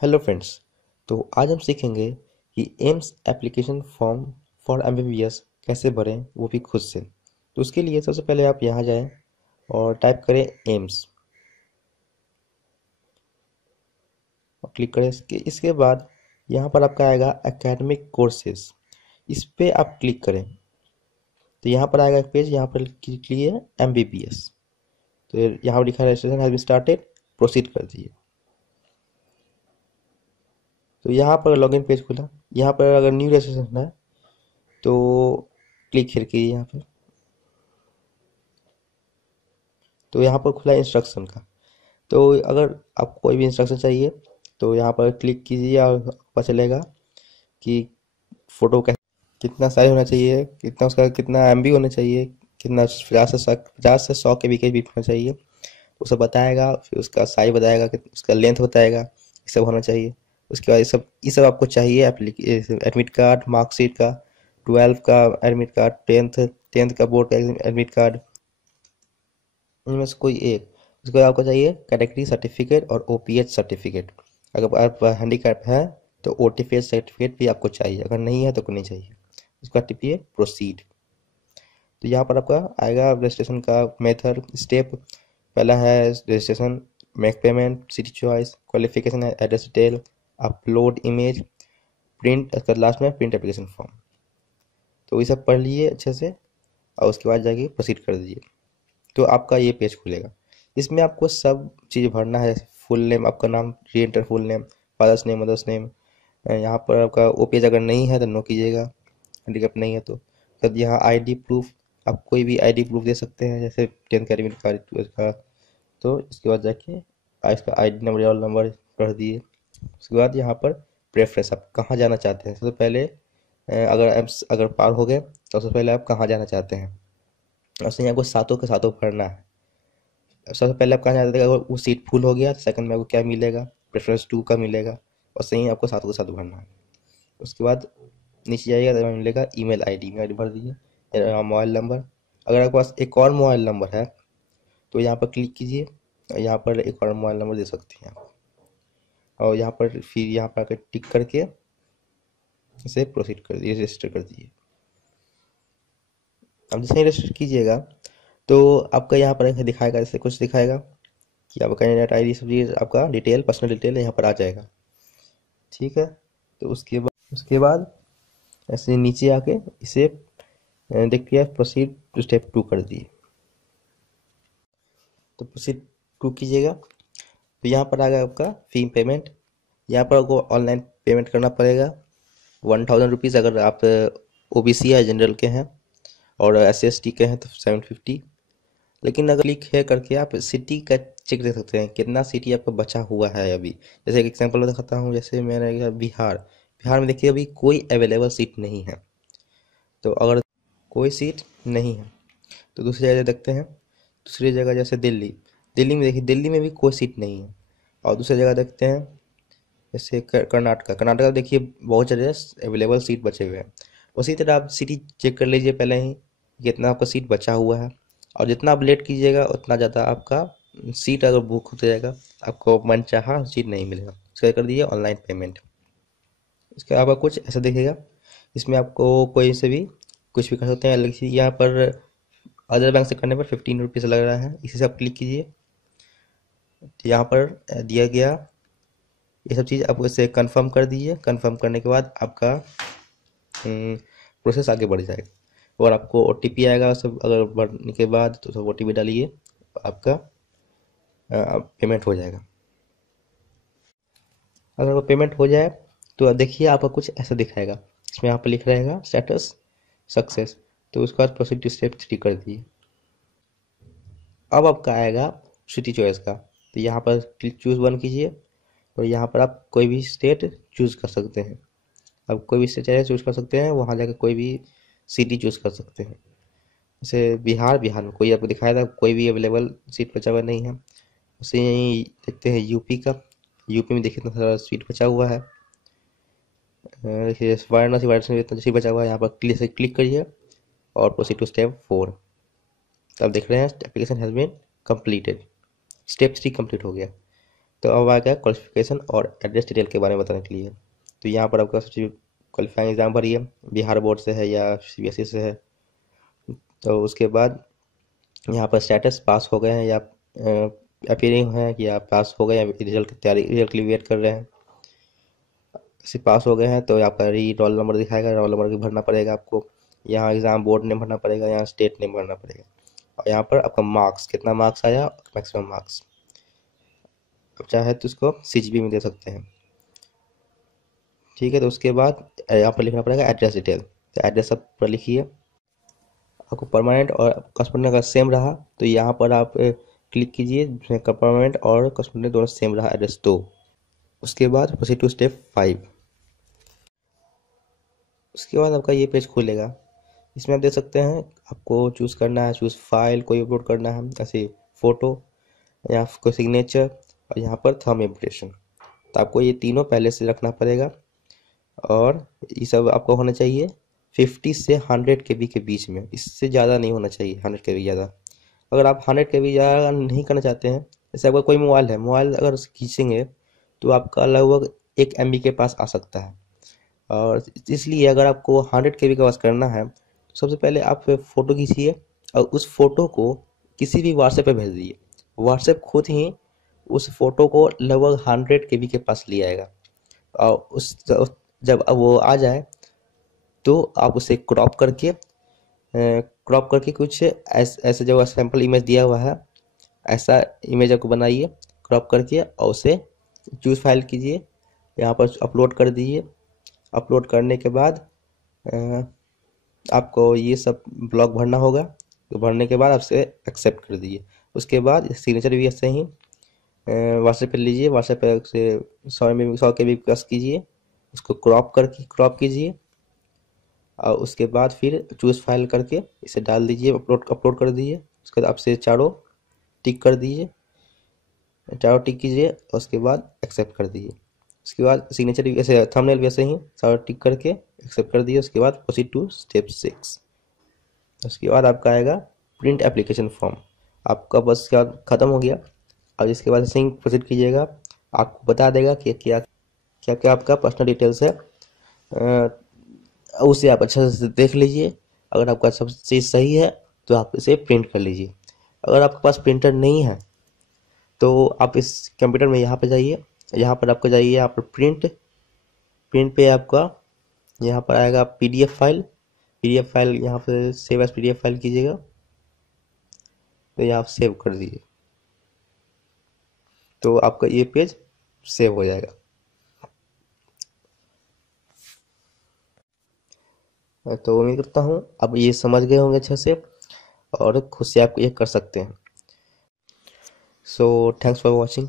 Hello friends. तो आज हम सीखेंगे कि AIIMS application form for MBBS कैसे भरें, वो भी खुद से। तो उसके लिए सबसे पहले आप यहाँ जाएं और टाइप करें एम्स और क्लिक करें। इसके बाद यहाँ पर आपका आएगा एकेडमिक कोर्सेज, इस पे आप क्लिक करें। तो यहाँ पर आएगा एक पेज, यहाँ पर क्लिक लिए एमबीबीएस। तो यहाँ पर लिखा है registration has been started, proceed कर दिए। तो यहाँ पर लॉगिन पेज खुला। यहाँ पर अगर न्यू रजिस्ट्रेशन है तो क्लिक here कीजिए यहाँ पे। तो यहाँ पर खुला इंस्ट्रक्शन का। तो अगर आपको कोई भी इंस्ट्रक्शन चाहिए तो यहाँ पर क्लिक कीजिए और पता चलेगा कि फ़ोटो कितना साइज होना चाहिए, कितना उसका कितना एमबी होना चाहिए, कितना 50 से 100 के बीच होना चाहिए, वो सब बताएगा। फिर उसका साइज बताएगा, उसका लेंथ बताएगा, ये सब होना चाहिए। उसके बाद ये सब आपको चाहिए। एडमिट कार्ड, मार्कशीट का, 12 का एडमिट कार्ड, टेंथ का बोर्ड का एडमिट कार्ड, इनमें से कोई एक। उसके बाद आपको चाहिए कैटेगरी सर्टिफिकेट और ओपीएच सर्टिफिकेट। अगर आप हैंडीकैप है तो ओटीपीएच सर्टिफिकेट भी आपको चाहिए, अगर नहीं है तो नहीं चाहिए। उसके बाद टिपिए प्रोसीड। तो यहाँ पर आपका आएगा रजिस्ट्रेशन का मेथड स्टेप। पहला है registration, make payment, city choice, qualification है, address detail, upload image, print, उसके लास्ट में प्रिंट एप्लीकेशन फॉर्म। तो ये सब पढ़ लिए अच्छे से और उसके बाद जाके प्रोसीड कर दीजिए। तो आपका ये पेज खुलेगा। इसमें आपको सब चीज़ भरना है। फुल नेम, आपका नाम, reenter full name, father's name, mother's name. यहाँ पर आपका ओपीएच अगर नहीं है तो नो कीजिएगा, हैंडीकैप नहीं है तो। तब यहाँ आईडी प्रूफ, आप कोई भी आईडी प्रूफ दे सकते हैं, जैसे 10th का एडमिट कार्ड, 12th का। तो इसके बाद जाके इसका आईडी नंबर, रोल नंबर भर दिए। उसके बाद यहाँ पर प्रेफरेंस, आप कहाँ जाना चाहते हैं। सबसे पहले अगर पार हो गए तो सबसे पहले आप कहाँ जाना चाहते हैं, उससे यहाँ को सातों के सातों भरना है। सबसे पहले आप कहाँ जाते थे, अगर वो सीट फुल हो गया तो सेकंड में आपको क्या मिलेगा, प्रेफरेंस 2 का मिलेगा। और सही आपको सातों के साथ भरना है। उसके बाद नीचे जाइएगा तो मिलेगा ईमेल आईडी भर दीजिए, मोबाइल नंबर। अगर आपके पास एक और मोबाइल नंबर है तो यहाँ पर क्लिक कीजिए, यहाँ पर एक और मोबाइल नंबर दे सकते हैं आप। और यहाँ पर फिर यहाँ पर आकर टिक करके इसे प्रोसीड कर दिए, रजिस्टर कर दिए। अब जैसे ही रजिस्टर कीजिएगा तो आपका यहाँ पर दिखाएगा, जैसे कुछ दिखाएगा कि आपका कैंडिडेट आईडी सब चीज़, आपका डिटेल, पर्सनल डिटेल यहाँ पर आ जाएगा। ठीक है। तो उसके बाद ऐसे नीचे आके इसे देखिए प्रोसीड टू स्टेप 2 कर दिए। तो प्रोसीड 2 कीजिएगा तो यहाँ पर आ गया आपका फी पेमेंट। यहाँ पर आपको ऑनलाइन पेमेंट करना पड़ेगा 1000 रुपीज़ अगर आप ओबीसी या जनरल के हैं, और SC/ST के हैं तो 750। लेकिन अगर क्लिक है करके आप सिटी का चेक दे सकते हैं, कितना सिटी आपका बचा हुआ है अभी। जैसे एक एग्जांपल दिखाता हूँ, जैसे मैंने बिहार बिहार में देखिए अभी कोई अवेलेबल सीट नहीं है। तो अगर कोई सीट नहीं है तो दूसरी जगह देखते हैं। दूसरी जगह जैसे दिल्ली, दिल्ली में देखिए दिल्ली में भी कोई सीट नहीं है। और दूसरी जगह देखते हैं जैसे कर्नाटका देखिए बहुत जगह अवेलेबल सीट बचे हुए हैं। उसी तरह आप सिटी चेक कर लीजिए पहले ही कितना आपका सीट बचा हुआ है। और जितना आप लेट कीजिएगा उतना ज़्यादा आपका सीट अगर बुक होता जाएगा, आपको मनचाहा सीट नहीं मिलेगा। इसका कर दीजिए ऑनलाइन पेमेंट। इसके अलावा कुछ ऐसा दिखेगा, इसमें आपको कोई से भी कुछ भी कर सकते हैं। लेकिन यहाँ पर अदर बैंक से करने पर 15 रुपीज़ लग रहा है, इसी से आप क्लिक कीजिए। तो यहाँ पर दिया गया ये सब चीज़ आप इसे कंफर्म कर दीजिए। कंफर्म करने के बाद आपका प्रोसेस आगे बढ़ जाएगा। और आपको ओटीपी आएगा, सब अगर बढ़ने के बाद तो सब ओटीपी डालिए, आपका पेमेंट हो जाएगा। अगर वो पेमेंट हो जाए तो देखिए आपका कुछ ऐसा दिखाएगा, इसमें यहाँ पर लिख रहेगा स्टेटस सक्सेस। तो उसके बाद प्रोसीड टू स्टेप 3 कर दिए। अब आपका आएगा सिटी चॉइस का। तो यहाँ पर क्लिक चूज 1 कीजिए और यहाँ पर आप कोई भी स्टेट चूज कर सकते हैं। आप कोई भी स्टेट चूज कर सकते हैं, वहाँ जाकर कोई भी सिटी चूज कर सकते हैं। जैसे बिहार में कोई आपको दिखाया था, कोई भी अवेलेबल सीट बचा हुआ नहीं है। उसे यहीं देखते हैं यूपी का। यूपी में देखिए इतना सारा सीट बचा हुआ है। देखिए वाराणसी में इतना सीट बचा हुआ है। यहाँ पर क्लिक करिए और प्रोसीड टू स्टेप 4। तो आप देख रहे हैं application has been completed, step 3 complete हो गया। तो अब आ गया क्वालिफिकेशन और एड्रेस डिटेल के बारे में बताने के लिए। तो यहाँ पर आपका क्वालिफाइंग एग्जाम भरी है, बिहार बोर्ड से है या सीबीएसई से है। तो उसके बाद यहाँ पर स्टेटस पास हो गए हैं या अपीयरिंग है, या पास हो गए हैं, रिजल्ट की तैयारी, रिजल्ट के लिए वेट कर रहे हैं। से पास हो गए हैं तो यहाँ पर ही रोल नंबर दिखाएगा, रोल नंबर भी भरना पड़ेगा आपको। यहाँ एग्जाम बोर्ड नेम भरना पड़ेगा, यहाँ स्टेट नेम भरना पड़ेगा, और यहाँ पर आपका मार्क्स, कितना मार्क्स आया, मैक्सिमम मार्क्स। अब चाहे तो इसको सीजीपी में दे सकते हैं। ठीक है, तो उसके बाद यहाँ पर लिखना पड़ेगा एड्रेस डिटेल। तो एड्रेस आप पर लिखिए। आपको परमानेंट और कॉस्पोंडेंट अगर सेम रहा तो यहाँ पर आप क्लिक कीजिए, परमानेंट और कॉस्पोंडेंट दोनों सेम रहा एड्रेस तो। उसके बाद प्रोसीड टू स्टेप 5। उसके बाद आपका ये पेज खुलेगा। इसमें आप देख सकते हैं आपको चूज़ करना है, चूज़ फाइल कोई अपलोड करना है, ऐसे फ़ोटो या कोई सिग्नेचर, और यहाँ पर थंब इम्प्रेशन। तो आपको ये तीनों पहले से रखना पड़ेगा, और ये सब आपको होना चाहिए 50 से 100 KB के बीच में, इससे ज़्यादा नहीं होना चाहिए। 100 KB ज़्यादा, अगर आप 100 KB ज़्यादा नहीं करना चाहते हैं, जैसे आपका कोई मोबाइल है, मोबाइल अगर खींचेंगे तो आपका लगभग 1 MB के पास आ सकता है। और इसलिए अगर आपको 100 KB का पास करना है तो सबसे पहले आप फ़ोटो खींचिए और उस फोटो को किसी भी व्हाट्सएप पे भेज दीजिए। व्हाट्सएप खुद ही उस फोटो को लगभग 100 KB के पास ले आएगा, और जब वो आ जाए तो आप उसे क्रॉप करके कुछ ऐसे जो सैम्पल इमेज दिया हुआ है, ऐसा इमेज आपको बनाइए क्रॉप करके, और उसे चूज़ फाइल कीजिए, यहाँ पर अपलोड कर दीजिए। अपलोड करने के बाद आपको ये सब ब्लॉक भरना होगा। तो भरने के बाद आप उसे एक्सेप्ट कर दीजिए। उसके बाद सिग्नेचर भी ऐसे ही व्हाट्सएप पे लीजिए, व्हाट्सएप पे उसे 100 KB प्लस कीजिए, उसको क्रॉप कीजिए, और उसके बाद फिर चूज़ फाइल करके इसे डाल दीजिए, अपलोड कर दीजिए। उसके बाद आपसे चारों टिक कर दीजिए, चारों टिक कीजिए, और उसके बाद एक्सेप्ट कर दीजिए। उसके बाद सिग्नेचर भी ऐसे, थंबनेल भी ऐसे ही सारा टिक करके एक्सेप्ट कर दिए। उसके बाद प्रोसीड टू स्टेप 6। उसके बाद आपका आएगा प्रिंट एप्लीकेशन फॉर्म। आपका बस क्या ख़त्म हो गया। और इसके बाद ऐसे ही प्रोसीड कीजिएगा, आपको बता देगा कि क्या क्या क्या आपका पर्सनल डिटेल्स है। उसे आप अच्छे से देख लीजिए। अगर आपका सब चीज़ सही है तो आप इसे प्रिंट कर लीजिए। अगर आपके पास प्रिंटर नहीं है तो आप इस कंप्यूटर में यहाँ पर जाइए, यहाँ पर आपको जाइए, यहाँ पर प्रिंट पे आपका यहाँ पर आएगा PDF फाइल, यहाँ पर सेव एज PDF फाइल कीजिएगा, तो यहाँ सेव कर दीजिए, तो आपका ये पेज सेव हो जाएगा। तो उम्मीद करता हूँ अब ये समझ गए होंगे अच्छे से, और खुद से आप ये कर सकते हैं। So thanks for watching.